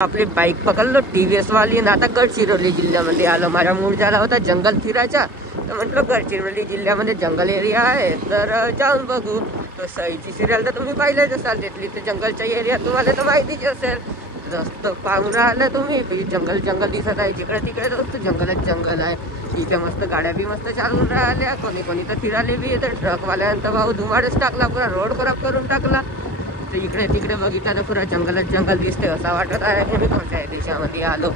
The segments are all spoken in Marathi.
आपली बाईक पकडलो TVS वाली ना आता गडचिरोली जिल्ह्यामध्ये आलो। माझा मूड झाला होता जंगल फिरायचा, तर म्हटलं गडचिरोली जिल्ह्यामध्ये जंगल एरिया आहे तर जाऊन बघू। तर सईची सिरियल तर तुम्ही पाहिलेच असाल, तिथली तर जंगलचा एरिया तुम्हाला तर माहितीच असेल। रस्त पाहून राहिलं तुम्ही, जंगल जंगल दिसत आहे, जिकडे तिकडे रस्त जंगलच जंगल आहे। इथे मस्त गाड्या बी मस्त चालून राहिल्या, कोणी कोणी तर फिरायला बी येतं। ट्रकवाल्यानंतर भाऊ धुमाडच टाकला, पुरा रोड खराब करून टाकला। तर इकडे तिकडे बघितलं तर पुरा जंगलच जंगल दिसते, असं वाटत आहे की मी कोणत्या देशामध्ये आलो।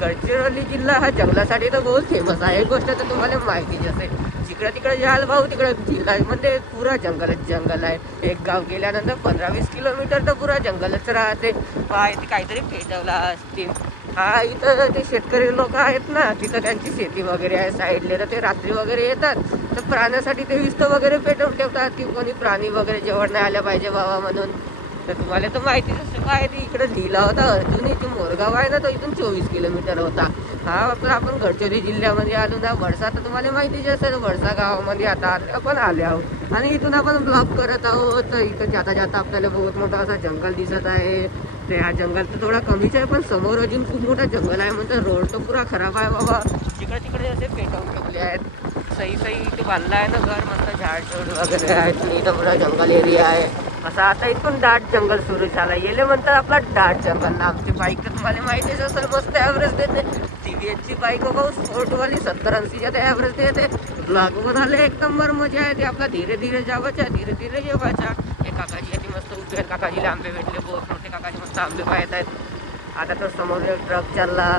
गडचिरोली जिल्हा हा जंगलासाठी तर बहुत फेमस आहे, एक गोष्ट तर तुम्हाला माहितीच असेल। जिकडे तिकडे जाल भाऊ तिकडे जिल्ह्यामध्ये पुरा जंगलच जंगल आहे। एक गाव गेल्यानंतर 15-20 किलोमीटर तर पुरा जंगलच राहते। इथे काहीतरी पेटवला असतील। हा इथं ते शेतकरी लोक आहेत ना, तिथं त्यांची शेती वगैरे आहे साईडले, तर ते रात्री वगैरे येतात तर प्राण्यासाठी ते विस्त वगैरे पेटवून ठेवतात की कोणी प्राणी वगैरे जेवण नाही आलं पाहिजे बाबा म्हणून। तर तुम्हाला तर माहितीच असं काय ते इकडे लिहिला होता अर्जुन, इथे मोरगाव आहे ना, तो इथून 24 किलोमीटर होता। हा आपला आपण गडचिरोली जिल्ह्यामध्ये आलो ना। वडसा तर तुम्हाला माहितीच असेल, वडसा गावामध्ये आता आपण आले आहोत आणि इथून आपण ब्लॉग करत आहोत। तर इथं जाता जाता आपल्याला बहुत मोठा असा जंगल दिसत आहे। तर हा जंगल तर थोडा कमीच आहे, पण समोर अजून खूप मोठा जंगल आहे। म्हणजे रोड तर पुरा खराब आहे बाबा, तिकडे तिकडे असे पेटवून ठेवले आहेत। सही सही इथे बांधला आहे ना घर, मस्त झाड छोड वगैरे आहेत आणि इथं पुरा जंगल एरिया आहे। असं आता इथून दाट जंगल सुरू झालं, येले म्हणतात आपला दाट जंगल। आमची बाईक तर तुम्हाला माहितीच असेल, मस्त ॲव्हरेज देते। TVS ची बाईक भाऊ स्पोर्टवाली 70-80च्या ते ॲव्हरेज देते। ब्लॉग बनायला एक नंबर मजा आहे, ते आपला धीरे धीरे जावायचा, धीरे धीरे जेवायचा। हे काकाजी ती मस्त उठे, काकाजीला आंबे भेटले, बहुत मोठे काकाजी मस्त आंबे पाहत आहेत। आता तर समोर एक ट्रक चालला,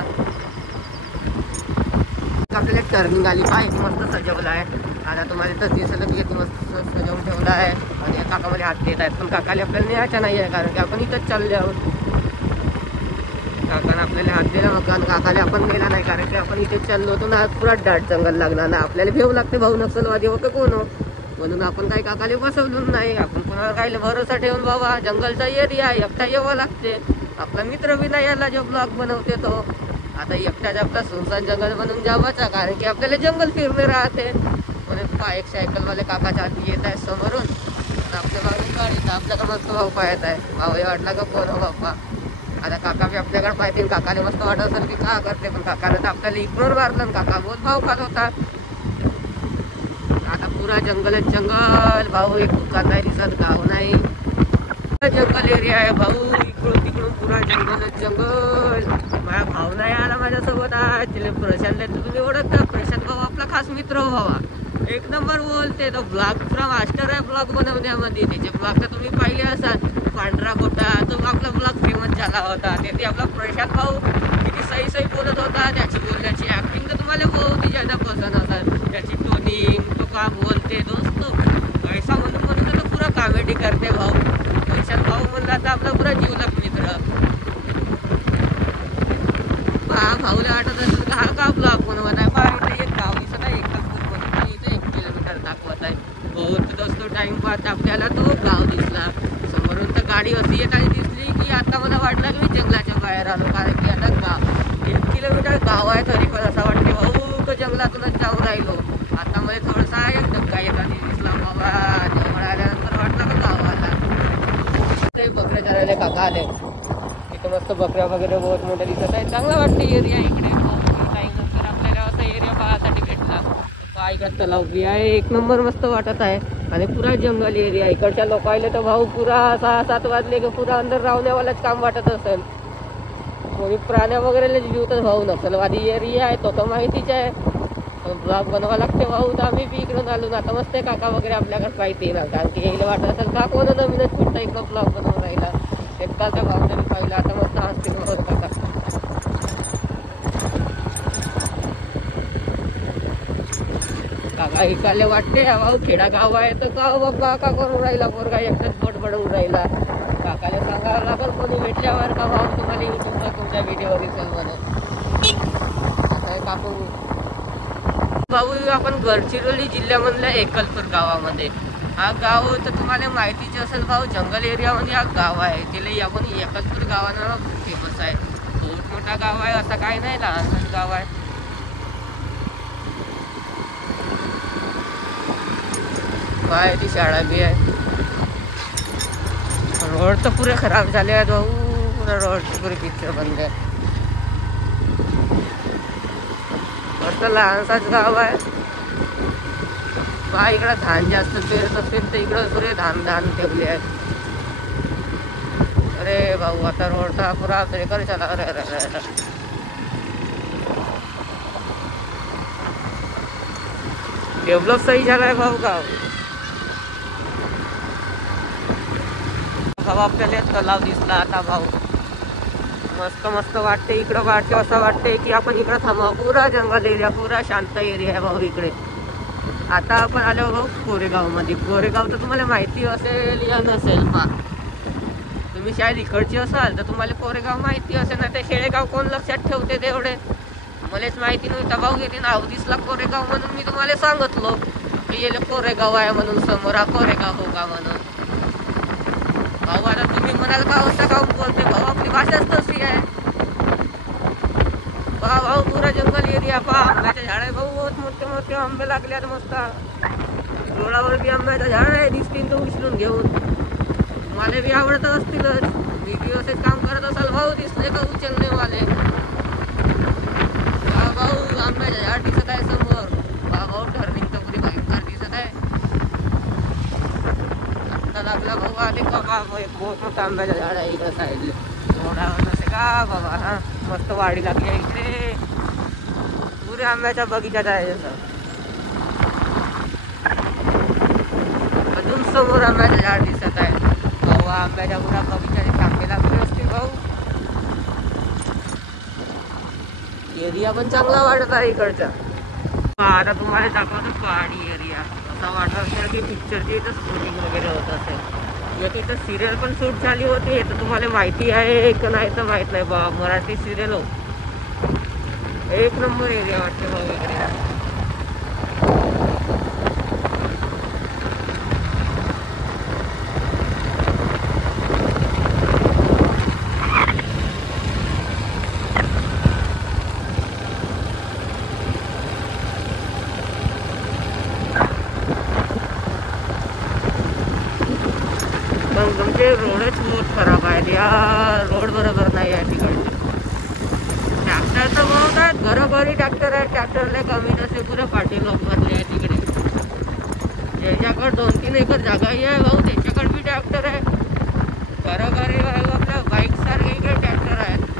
आपल्याला टर्निंग आली पाहिजे, मस्त सजवलं आहे। आता तुम्हाला तर दिसलं की मस्त सजवून ठेवला आहे आणि काकामध्ये हात देत आहेत, पण काकाला आपल्याला न्यायचा नाही आहे कारण की आपण इथंच चालले आहोत। काकाने आपल्याला हात दिला, मग काकाला आपण नेला नाही कारण की आपण इथेच चाललो होतो ना। पुरा दाट जंगल लागणार ना, आपल्याला भेव लागते भाऊ, नक्षलवादी हो का कोण हो, म्हणून आपण काही काकाला बसवलं नाही। आपण कोणाला काही भरोसा ठेवून बाबा जंगलचा एरिया एकटा यावं लागते। आपला मित्र बी नाही याला जो ब्लॉग बनवते तो, आता एकटाच आपला सुनसान जंगल बनून जावाचा कारण की आपल्याला जंगल फिरणे राहते। म्हणून एक सायकलवाले काकाच्या आधी येत आहे समोरून, आपल्या मागून गाडी आपल्याकडे मस्त भाऊ पाहत आहे। भाऊ वाटला का कोण हो बाप्पा, आता काका बी आपल्याकडे पाहतील। काकाने मस्त वाटत असेल की का करते, पण काकाने तर आपल्याला इग्नोर मारलं, काका बहुत भाव खात होता। आता पुरा जंगलच जंगल भाऊ, एक दुकान नाही दिसत, गाव नाही, जंगल एरिया आहे भाऊ। इकडून तिकडून पुरा जंगलच जंगल। माझा भाऊ नाही आला माझ्यासोबत आज, तिला प्रशांत तुम्ही ओळखता, प्रशांत भाऊ आपला खास मित्र हो बाबा, एक नंबर बोलते तो। ब्लॉग पुरा मास्टर आहे ब्लॉग बनवण्यामध्ये, त्याचे ब्लॉग तर तुम्ही पाहिले असाल। पांढरा गोटा तो आपला ब्लॉग फेमस झाला होता, ते आपला प्रशांत भाऊ किती सही सही बोलत होता। त्याची बोलण्याची ऍक्टिंग तर तुम्हाला बहुत ज्यादा पसंत असेल, त्याची टोनिंग, तो का बोलते दोस्तो ऐसा म्हणून म्हणून तो पुरा कॉमेडी करते भाऊ। प्रशांत भाऊ म्हणला तर आपला पुरा जीवलग मित्र। भाऊला वाटत असेल हा का ब्लॉग बनवत आहे, पहा इथे एक गाव दिसत आहे, इथे 1 किलोमीटर दाखवत आहे। बहुत दोस्तो टाइम पाहत आपल्याला तो गाव दिसला समोरून, तर गाडी अशी येत आणि दिसली की आता मला वाटलं की मी जंगलाच्या बाहेर आलो, कारण की आता गाव 1 किलोमीटर गाव आहे तरी पण असं वाटते भाऊ तो जंगलातूनच जाऊन राहिलो। आता मध्ये थोडासा एक धक्का येताना दिसला बाबा, जवळ आल्यानंतर वाटलं का गाव आला। ते बकऱ्या चरायला काका आले, इथे मस्त बकऱ्या वगैरे बहुत मोठ्या दिसत आहे, चांगला वाटते एरिया इकडे। टाइम नंतर आपल्याला असा एरिया पाहायसाठी भेटला, इकडे तलाव बी आहे, एक नंबर मस्त वाटत आहे आणि पुरा जंगल एरिया। इकडच्या लोकांना तर भाऊ पुरा 6-7 वाजले की पुरा अंदर राहण्यावालाच काम वाटत असेल, कोणी प्राण्या वगैरे जीव तर भाऊ नक्षलवादी एरिया आहे तो तर माहितीच आहे, पण ब्लॉग बनवा लागते भाऊ। तर आम्ही बी इकडून आलो ना, आता मस्त काका वगैरे आपल्याकडे पाहिजे ना, कारण की यायला वाटत असेल का कोण नवीनच कुठं इकडं ब्लॉग बनवून राहिला। एकदा त्या भाऊने पाहिलं, आता मस्त हसतील भाऊ काका। काका इकडले वाटते भाऊ खेडा गाव आहे तर का बाबा का करून राहिला पोरगा, एकटाच बोट बडवून राहिला। काकाला सांगावं लागल कोणी भेटल्यावर का भाऊ तुम्हाला युट्यूबवर तुमच्या व्हिडिओ दिसेल म्हणून। काकू भाऊ आपण गडचिरोली जिल्ह्यामधल्या एकलपूर गावामध्ये, हा गाव तर तुम्हाला माहितीच असेल भाऊ, जंगल एरियामध्ये हा गाव आहे। तिला आपण एकलपूर गावानं फेमस आहे, बहुत मोठा गाव आहे, असं काही नाही, लहान गाव आहे। काय ती शाळा बी आहे, रोड तर पुरे खराब झाले आहेत भाऊ, पूर्ण रोडची पुरी पिक्चर बंद आहे. मस्त लहानसाच गाव आहे. पहा इकडं धान जास्त पेरत असेल तर इकडं पुरे धान ठेवले आहेत. अरे भाऊ आता रोडचा पुरा बेकार चला. अरे डेव्हलप सही झालाय भाऊ गाव. आपल्याला तलाव दिसला आता भाऊ. मस्त मस्त वाटते इकडं. वाटते असं वाटते की आपण इकडं थांबा. पुरा जंगल एरिया, पुरा शांत एरिया आहे भाऊ इकडे. आता आपण आलो भाऊ कोरेगाव मध्ये. कोरेगाव तर तुम्हाला माहिती असेल या नसेल. पा तुम्ही शायद इकडची असाल तर तुम्हाला कोरेगाव माहिती असेल ना. ते शेळेगाव कोण लक्षात ठेवते तेवढे. मलाच माहिती नव्हतं भाऊ. येते नाव दिसला कोरेगाव म्हणून मी तुम्हाला सांगितलो की येले कोरेगाव आहे म्हणून समोर. हा कोरेगाव हो का म्हणून. भाऊ आता तुम्ही म्हणाल का असं गाव बोलते भाऊ. आपली भाषाच तशी आहे. पहा भाऊ पुरा जंगल एरिया. पहा आंब्याचे झाड आहे भाऊ. बहुत मोठे मोठे आंबे लागले आहेत मस्त. रोडावर बी आंब्याचं झाड आहे. दिसतील तर उचलून घेऊन. मला बी आवडत असतीलच. व्हिडिओ असेच काम करत असाल भाऊ. दिसले का उचलणे वाले. भाऊ आंब्याचं झाड दिसत आहे समोर. भाऊ टर्निंग तर पुरी भयंकर दिसत आहे. आता लागला भाऊ आले का. एक बहुत मोठं आंब्याचं झाड आहे इकडं साईडला. रोडावर नसे का बाबा. हा मस्त वाडी लागली आहे इकडे. पुरे आंब्याच्या बगीचात आहे जसं. अजून समोर आंब्याचं झाड दिसत आहे भाऊ. आंब्याच्या पुरा बगीचाचे आंबे लागले असतील भाऊ. एरिया पण चांगला वाटत आहे इकडचा. आता तुम्हाला दाखवतो पहाडी एरिया. असा वाटत असेल की पिक्चरची इथं शूटिंग वगैरे होत असेल. एक इथं सिरियल पण शूट झाली होती. हे तर तुम्हाला माहिती आहे का नाही तर माहित नाही बा. मराठी सिरियल हो. एक नंबर एरिया वाटते भाऊ इकडे. तुमचे रोडच बहुत खराब आहेत यार. रोड बरोबर नाही आहे तिकडचे. ट्रॅक्टर तर बहुत आहेत. घरोघरी ट्रॅक्टर आहे. ट्रॅक्टरला कमी नसे पुरे पाठी लोक भरले आहे तिकडे. ज्याच्याकडे 2-3 एकर जागाही आहे भाऊ त्याच्याकडे बी ट्रॅक्टर आहे. घरोघरी आपल्या बाईक सारखे इकडे ट्रॅक्टर आहेत.